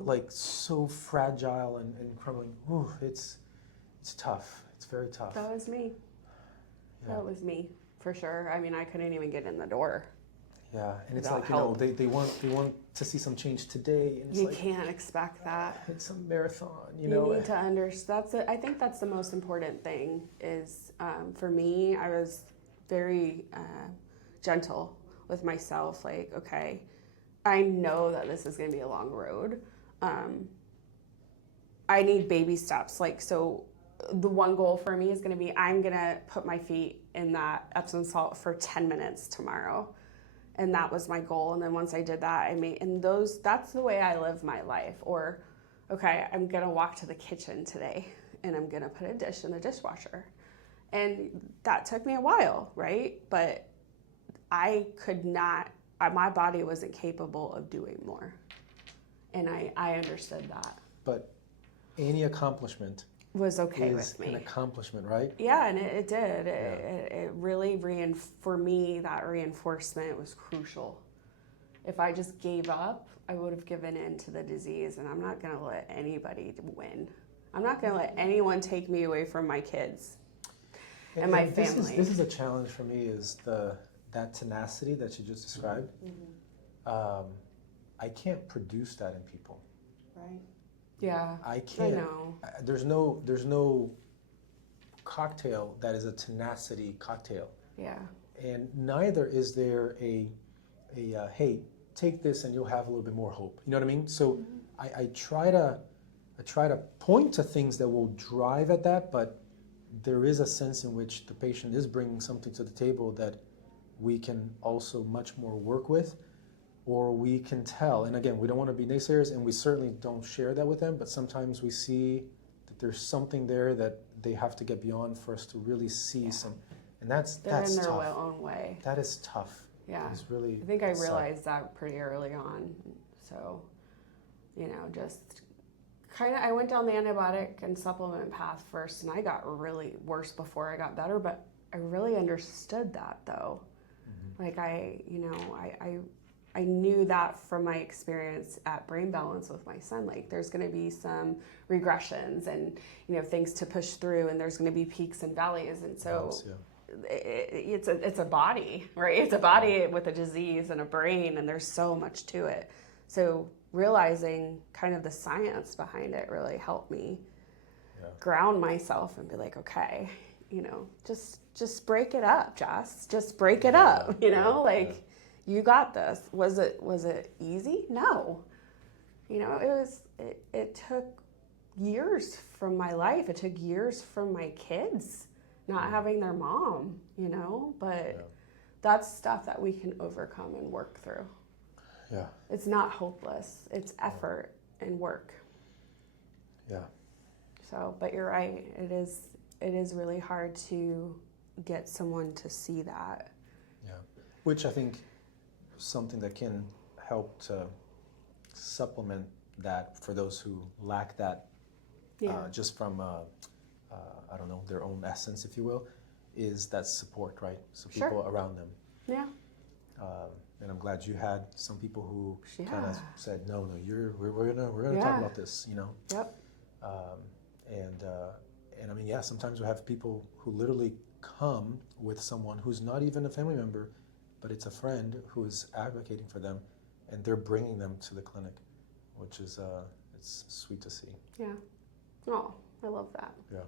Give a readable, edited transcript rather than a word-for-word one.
like so fragile and crumbling. Ooh, it's tough. It's very tough. That was me. Yeah. That was me, for sure. I mean, I couldn't even get in the door. Yeah, and it's Without like, help. they want to see some change today, and it's You like, can't expect that. it's a marathon, you You know. need to understand. I think that's the most important thing. Is for me, I was very gentle with myself. Like, okay, I know that this is going to be a long road. I need baby steps. Like, so the one goal for me is going to be, I'm going to put my feet in that Epsom salt for 10 minutes tomorrow. And that was my goal. And then once I did that, that's the way I live my life. Or, okay, I'm going to walk to the kitchen today and I'm going to put a dish in the dishwasher. And that took me a while, right? But I could not, my body wasn't capable of doing more. And I understood that. But any accomplishment Was okay is with me. an accomplishment, right? Yeah, and it did. It really, for me, that reinforcement was crucial. If I just gave up, I would have given in to the disease, and I'm not going to let anybody win. I'm not going to let anyone take me away from my kids and my family. This is a challenge for me, is that tenacity that you just described. Mm-hmm. I can't produce that in people. Right. Yeah. I can't. I know. There's no cocktail that is a tenacity cocktail. Yeah. And neither is there a hey, take this and you'll have a little bit more hope. You know what I mean? So mm-hmm. I try to point to things that will drive at that, but there is a sense in which the patient is bringing something to the table that we can also much more work with, or we can tell. And again, we don't want to be naysayers, and we certainly don't share that with them, but sometimes we see that there's something there that they have to get beyond for us to really see some, and that's They're in their tough. own way. That is tough. Yeah. It's really, I think I realized that pretty early on. So, just kind of, I went down the antibiotic and supplement path first, and I got really worse before I got better, but I really understood that though. Mm-hmm. Like I knew that from my experience at Brain Balance with my son. Like, there's going to be some regressions and, things to push through, and there's going to be peaks and valleys. And so it's a body, right? It's a body with a disease and a brain, and there's so much to it. So realizing kind of the science behind it really helped me ground myself and be like, okay, just break it up, Jess. Just break it up, you got this. Was it easy? No. It took years from my life. It took years from my kids not having their mom, but that's stuff that we can overcome and work through. Yeah. It's not hopeless. It's effort and work. Yeah. So, but you're right. It is really hard to get someone to see that. Yeah. Which I think something that can help to supplement that for those who lack that, just from I don't know, their own essence, if you will, is that support, right? So people around them. Yeah. And I'm glad you had some people who kind of said, no, we're gonna talk about this, Yep. And I mean, sometimes we have people who literally come with someone who's not even a family member, but it's a friend who is advocating for them, and they're bringing them to the clinic, which is it's sweet to see. Yeah. Oh, I love that. Yeah.